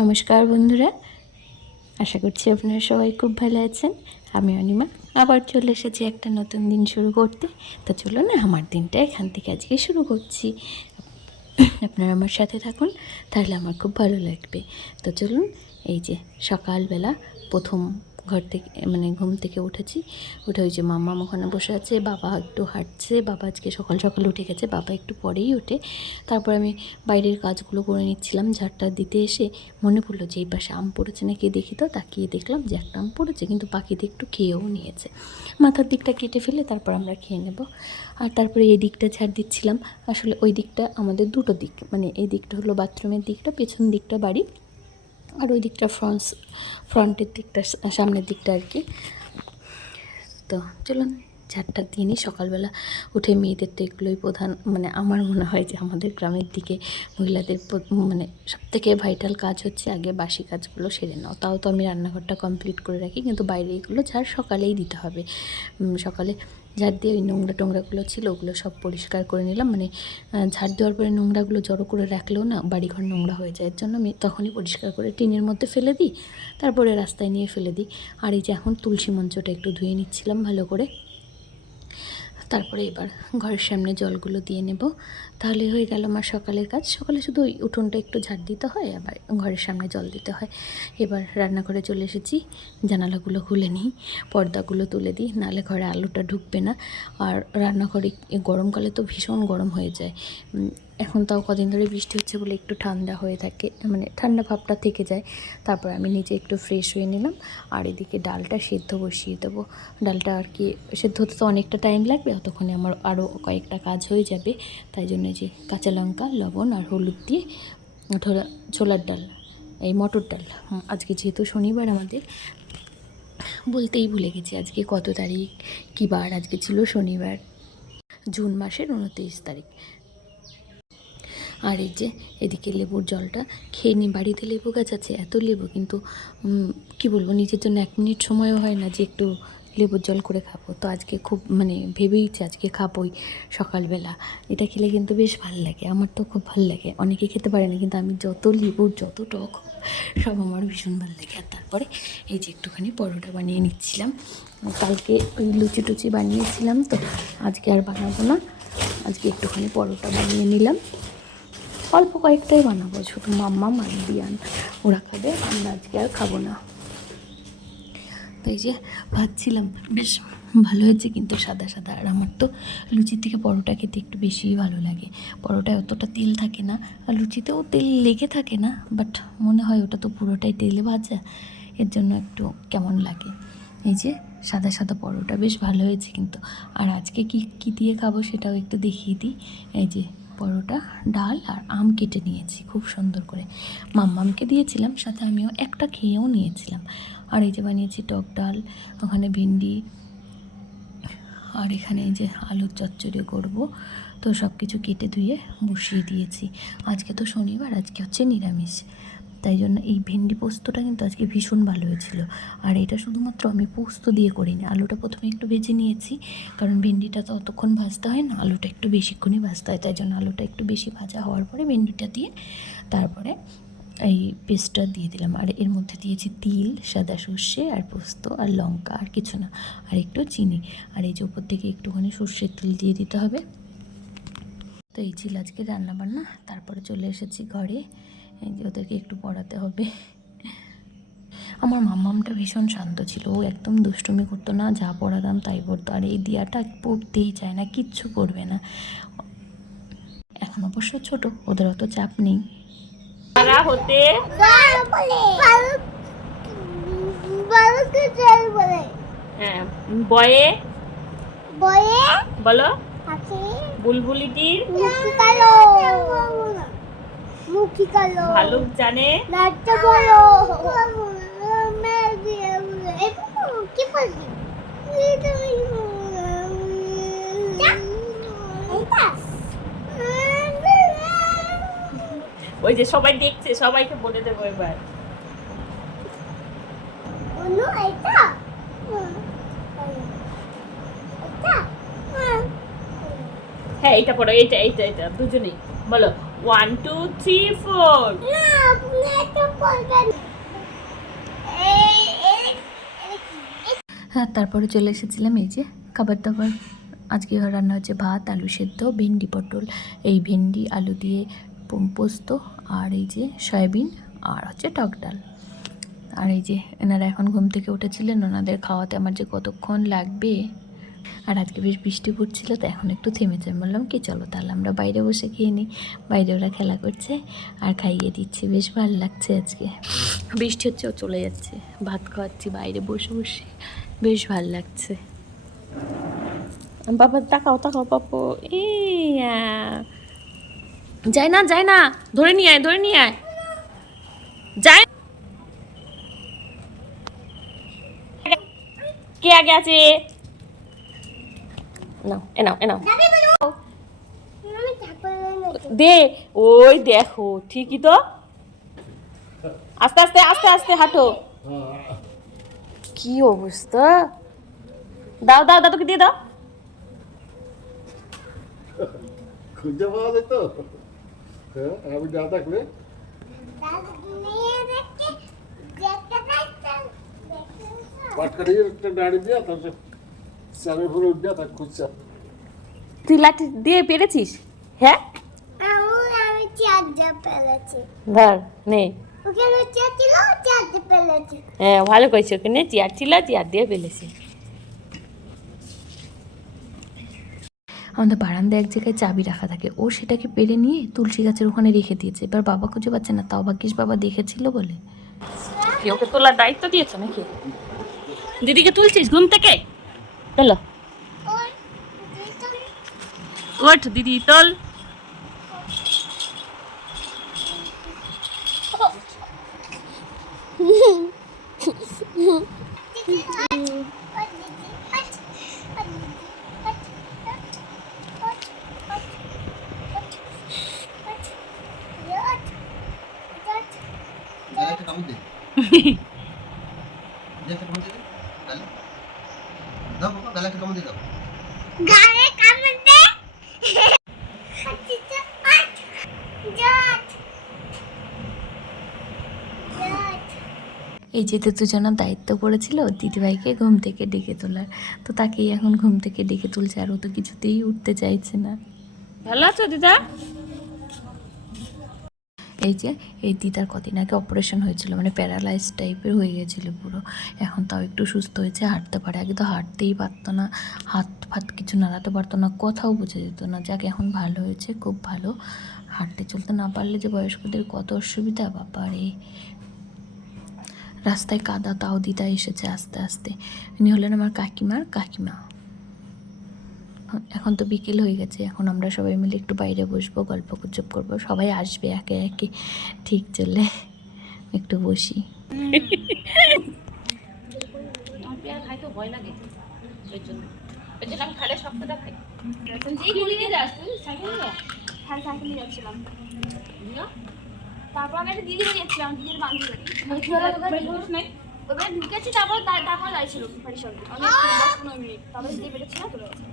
নমস্কার বন্ধুরা, আশা করছি আপনারা সবাই খুব ভালো আছেন। আমি অনিমা আবার চলে এসেছি একটা নতুন দিন শুরু করতে। তো চলো না, আমার দিনটা এখান থেকে আজকে শুরু করছি। আপনারা আমার সাথে থাকুন, তাহলে আমার খুব ভালো লাগবে। তো চলুন, এই যে সকালবেলা প্রথম ঘর থেকে ঘুম থেকে উঠেছি। উঠে ওই যে মাম্মা ওখানে বসে আছে, বাবা একটু হাঁটছে। বাবা আজকে সকাল সকাল উঠে গেছে, বাবা একটু পরেই ওঠে। তারপর আমি বাইরের কাজগুলো করে নিচ্ছিলাম। ঝাড়টা দিতে এসে মনে পড়লো যে এই পাশে আম পড়েছে নাকি দেখি। তো তাকিয়ে দেখলাম যে একটা আম পড়েছে, কিন্তু পাখিতে একটু খেয়েও নিয়েছে। মাথার দিকটা কেটে ফেলে তারপর আমরা খেয়ে নেব। আর তারপরে এই দিকটা ঝাড় দিচ্ছিলাম। আসলে ওই দিকটা আমাদের দুটো দিক, এই দিকটা হলো বাথরুমের দিকটা, পেছন দিকটা বাড়ি, আর ওই দিকটা ফ্রন্টের দিকটা, সামনের দিকটা আর কি। তো চলুন ঝাড়টা দিয়ে নিই। সকালবেলা উঠে মেয়েদের তো এগুলোই প্রধান, আমার মনে হয় যে আমাদের গ্রামের দিকে মহিলাদের সবথেকে ভাইটাল কাজ হচ্ছে আগে বাসি কাজগুলো সেরে নাও। তাও তো আমি রান্নাঘরটা কমপ্লিট করে রাখি, কিন্তু বাইরে এগুলো ঝাড় সকালেই দিতে হবে। সকালে ঝাড় দিয়ে ওই নোংরা টোংরাগুলো ছিল ওগুলো সব পরিষ্কার করে নিলাম। ঝাড় দেওয়ার পরে নোংরাগুলো জড়ো করে রাখলেও না বাড়িঘর নোংরা হয়ে যায়, এর জন্য আমি তখনই পরিষ্কার করে টিনের মধ্যে ফেলে দিই, তারপরে রাস্তায় নিয়ে ফেলে দিই। আর এই যে এখন তুলসী মঞ্চটা একটু ধুয়ে নিচ্ছিলাম ভালো করে। তারপরে এবার ঘরের সামনে জলগুলো দিয়ে নেব, তাহলে হয়ে গেল আমার সকালের কাজ। সকালে শুধু ওই উঠোনটা একটু ঝাড় দিতে হয়, আবার ঘরের সামনে জল দিতে হয়। এবার রান্নাঘরে চলে এসেছি, জানালাগুলো খুলে নিই, পর্দাগুলো তুলে দিই, নাহলে ঘরে আলোটা ঢুকবে না। আর রান্নাঘরে গরমকালে তো ভীষণ গরম হয়ে যায়। এখন তাও কদিন ধরে বৃষ্টি হচ্ছে বলে একটু ঠান্ডা হয়ে থাকে, ঠান্ডা ভাবটা থেকে যায়। তারপর আমি নিজে একটু ফ্রেশ হয়ে নিলাম। আর এদিকে ডালটা সেদ্ধ বসিয়ে দেবো। ডালটা আর কি সেদ্ধ হতে তো অনেকটা টাইম লাগবে, ততক্ষণে আমার আরও কয়েকটা কাজ হয়ে যাবে। তাই জন্য যে কাঁচা লঙ্কা, লবণ আর হলুদ দিয়ে ছোলার ডাল, এই মটর ডাল, আজকে যেহেতু শনিবার আমাদের, বলতেই ভুলে গেছি আজকে কত তারিখ, কী বার। আজকে ছিল শনিবার, জুন মাসের 29 তারিখ। আর এই যে এদিকে লেবুর জলটা খেয়ে নিই। বাড়িতে লেবু গাছ আছে, এত লেবু, কিন্তু কি বলবো, নিজের জন্য 1 মিনিট সময়ও হয় না যে একটু লেবুর জল করে খাবো। তো আজকে খুব ভেবেইছি আজকে খাবোই সকালবেলা। এটা খেলে কিন্তু বেশ ভালো লাগে, আমার তো খুব ভালো লাগে। অনেকে খেতে পারে না, কিন্তু আমি যত লেবুর যত টক সব আমার ভীষণ ভালো লাগে। আর তারপরে এই যে একটুখানি পরোটা বানিয়ে নিচ্ছিলাম। কালকে ওই লুচি টুচি বানিয়েছিলাম, তো আজকে আর বানাবো না। আজকে একটুখানি পরোটা বানিয়ে নিলাম, অল্প কয়েকটাই বানাবো, শুধু মাম্মা দিয়ান ওরা খাবে, আমরা আজকে আর খাবো না। তো এই যে ভাবছিলাম বেশ ভালো হয়েছে কিন্তু সাদা সাদা। আর আমার তো লুচির থেকে পরোটা খেতে একটু বেশিই ভালো লাগে। পরোটায় অতটা তেল থাকে না, আর লুচিতেও তেল লেগে থাকে না, বাট মনে হয় ওটা তো পুরোটাই তেলে ভাজা, এর জন্য একটু কেমন লাগে। এই যে সাদা সাদা পরোটা বেশ ভালো হয়েছে কিন্তু। আর আজকে কি দিয়ে খাবো সেটাও একটু দেখিয়ে দিই। এই যে পরোটা, ডাল আর আম কেটে নিয়েছি খুব সুন্দর করে, মাম্মামকে দিয়েছিলাম, সাথে আমিও একটা খেয়েও নিয়েছিলাম। আর এই যে বানিয়েছি টক ডাল, ওখানে ভিন্ডি, আর এখানে এই যে আলুর চচ্চড়ি করব। তো সব কিছু কেটে ধুয়ে বসিয়ে দিয়েছি। আজকে তো শনিবার, আজকে হচ্ছে নিরামিষ, তাই জন্য এই ভেন্ডি পোস্তটা কিন্তু আজকে ভীষণ ভালো হয়েছিল। আর এটা শুধুমাত্র আমি পোস্ত দিয়ে করিনি, আলুটা প্রথমে একটু ভেজে নিয়েছি, কারণ ভেন্ডিটা তো অতক্ষণ ভাজতে হয় না, আলুটা একটু বেশিক্ষণই ভাজতে হয়, তাই জন্য আলুটা একটু বেশি ভাজা হওয়ার পরে ভেন্ডিটা দিয়ে তারপরে এই পেস্টটা দিয়ে দিলাম। আর এর মধ্যে দিয়েছি তিল, সাদা সর্ষে আর পোস্ত আর লঙ্কা, আর কিছু না, আর একটু চিনি। আর এই যে উপর থেকে একটুখানি সর্ষের তেল দিয়ে দিতে হবে। তো এই ছিল আজকে রান্নাবান্না। তারপরে চলে এসেছি ঘরে, এই যে ওদেরকে একটু পড়াতে হবে। আমার মাম্মামটা ভীষণ শান্ত ছিল, ও একদম দুষ্টুমি করতো না, যা পড়াতাম তাই পড়তো। আর এই দিয়াটা পড়তেই চায় না, কিচ্ছু করবে না। এখন অবশ্য ছোট, ওদের অত চাপ নেই। হতে হ্যাঁ, বয়ে বয়ে বলো, বুলবুলিটির মুখি কালো, ভালুক জানে নাচতে বলো, কি বলবি ওই যে সবাই দেখছে, সবাইকে বলে দেবো এবার। হ্যাঁ, এটা পড়ো, এটা দুজনেই বলো, 1 2 3 4। হ্যাঁ, তারপরে চলে এসেছিলাম এই যে খাবার দাবার। আজকে রান্না হচ্ছে ভাত, আলু সেদ্ধ, ভেন্ডি পটল, এই ভেন্ডি আলু দিয়ে পোস্ত, আর এই যে সয়াবিন, আর হচ্ছে টক ডাল। আর এই যে এনারা এখন ঘুম থেকে উঠেছিলেন, ওনাদের খাওয়াতে আমার যে কতক্ষণ লাগবে। আর আজকে বেশ বৃষ্টি পড়ছিল, তো এখন একটু থেমেছে। আমি বললাম কি চলো তাহলে আমরা বাইরে বসে খেয়ে নিই। বাইরে ওরা খেলা করছে আর খাইয়ে দিচ্ছি, বেশ ভালো লাগছে। আজকে বৃষ্টি হচ্ছে, ও চলে যাচ্ছে, ভাত খাওয়াচ্ছি বাইরে বসে বসে, বেশ ভালো লাগছে। বাবা তাকাও তাকাও পাপু, যায় না যায় না, ধরে নিয়ে আয় ধরে নিয়ে আয়, যায়। কে আগে আছে? নাও এনাও এনাও দে। ওই দেখো ঠিকই তো, আস্তে আস্তে আস্তে আস্তে হাঁটো। কি অবস্থা, দাও দাও দাদুকে দিয়ে দাও। খুঁজে পাওয়া যেত, হ্যাঁ আমি যা থাকলে পাটকাঠির একটা গাড়ি দিয়া তারপরে চারের উপরে উঠে তার খুঁজছে। তুই লাঠি দিয়ে পেরেছিস? হ্যাঁ আমি চার্জার পেলেছি। ধর নে। ওখানে চেয়ার ছিল, চার্জার পেলেছি। হ্যাঁ ভালো করেছে, ওখানে চেয়ার ছিল, চেয়ার দিয়ে ফেলেছে। আমাদের বারান্দায় এক জায়গায় চাবি রাখা থাকে, ও সেটাকে পেরে নিয়ে তুলসী গাছের ওখানে রেখে দিয়েছে। এবার বাবা খুঁজে পাচ্ছে না, তাও ভাগ্যিস বাবা দেখেছিল বলে। ওকে তোলার দায়িত্ব দিয়েছো নাকি? দিদিকে তুলছিস ঘুম থেকে? চলো ওঠ দিদি তোল। গায়ে কামড় দে। এই যে দুজনের দায়িত্ব পড়েছিল দিদিভাইকে ঘুম থেকে ডেকে তোলার, তো তাকেই এখন ঘুম থেকে ডেকে তুলছে, আর ও তো কিছুতেই উঠতে চাইছে না। ভালো আছো দিদা? এই যে এই দিদার কদিন আগে অপারেশন হয়েছিল, মানে প্যারালাইজ টাইপের হয়ে গেছিলো পুরো। এখন তাও একটু সুস্থ হয়েছে, হাঁটতে পারে। আগে তো হাঁটতেই পারতো না, হাত ফাত কিছু নাড়াতে পারতো না, কথাও বুঝে যেত না। যাক এখন ভালো হয়েছে, খুব ভালো। হাঁটতে চলতে না পারলে যে বয়স্কদের কত অসুবিধা বাবারে। রাস্তায় কাদা, তাও দিদা এসেছে আস্তে আস্তে। ইনি হলেন আমার কাকিমা। এখন তো বিকেল হয়ে গেছে, এখন আমরা সবাই মিলে একটু বাইরে বসবো, গল্প গুজব করবো। সবাই আসবে একে একে, ঠিক চলে একটু বসি। তারপর আমি একটা দিদি গেছিলাম, দিদির বান্ধবী ওখানে ঢুকেছি। তারপর যাইছিল বাড়ির সঙ্গে অনেক 10-15 মিনিট, তারপরে দিদি বেরোচ্ছে না চলে গেছে।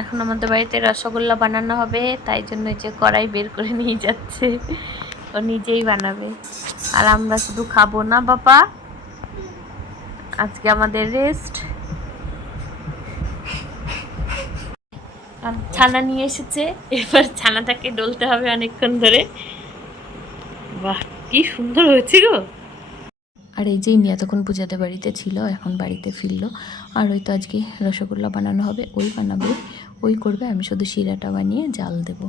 এখন আমাদের বাড়িতে রসগোল্লা বানানো হবে, তাই জন্য যে কড়াই বের করে নিয়ে যাচ্ছে, ও নিজেই বানাবে। আর আমরা শুধু খাবো না বাবা, আজকে আমাদের রেস্ট। ছানা নিয়ে এসেছে, এবার ছানাটাকে ডলতে হবে অনেকক্ষণ ধরে। বাহ কি সুন্দর হয়েছে গো। আর এই যে ইনি এতক্ষণ পূজাতে বাড়িতে ছিল, এখন বাড়িতে ফিরলো। আর ওই তো আজকে রসগোল্লা বানানো হবে, ওই বানাবে, ওই করবে, আমি শুধু শিরাটা বানিয়ে জাল দেব।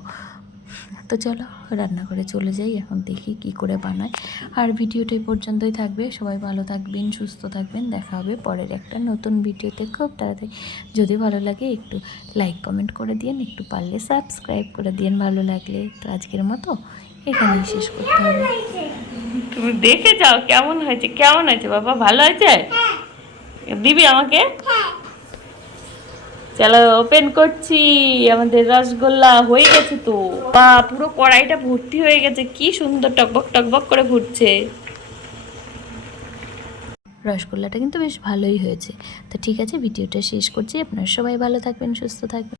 তো চলো রান্না করে চলে যাই, এখন দেখি কি করে বানায়। আর ভিডিওটা এই পর্যন্তই থাকবে। সবাই ভালো থাকবেন, সুস্থ থাকবেন। দেখা হবে পরের একটা নতুন ভিডিওতে খুব তাড়াতাড়ি। যদি ভালো লাগে একটু লাইক কমেন্ট করে দিন, একটু পারলে সাবস্ক্রাইব করে দিন ভালো লাগলে। তো আজকের মতো এখানেই শেষ করতে হবে। তুমি দেখে যাও কেমন হয়েছে, কেমন হয়েছে বাবা, ভালো হয়েছে? দিবি আমাকে? চলো ওপেন করছি, আমাদের রসগোল্লা হয়ে গেছে তো। বা পুরো কড়াইটা ভর্তি হয়ে গেছে, কি সুন্দর টকবক টকবক করে ফুটছে। রসগোল্লাটা কিন্তু বেশ ভালোই হয়েছে। তো ঠিক আছে, ভিডিওটা শেষ করছি। আপনারা সবাই ভালো থাকবেন, সুস্থ থাকবেন।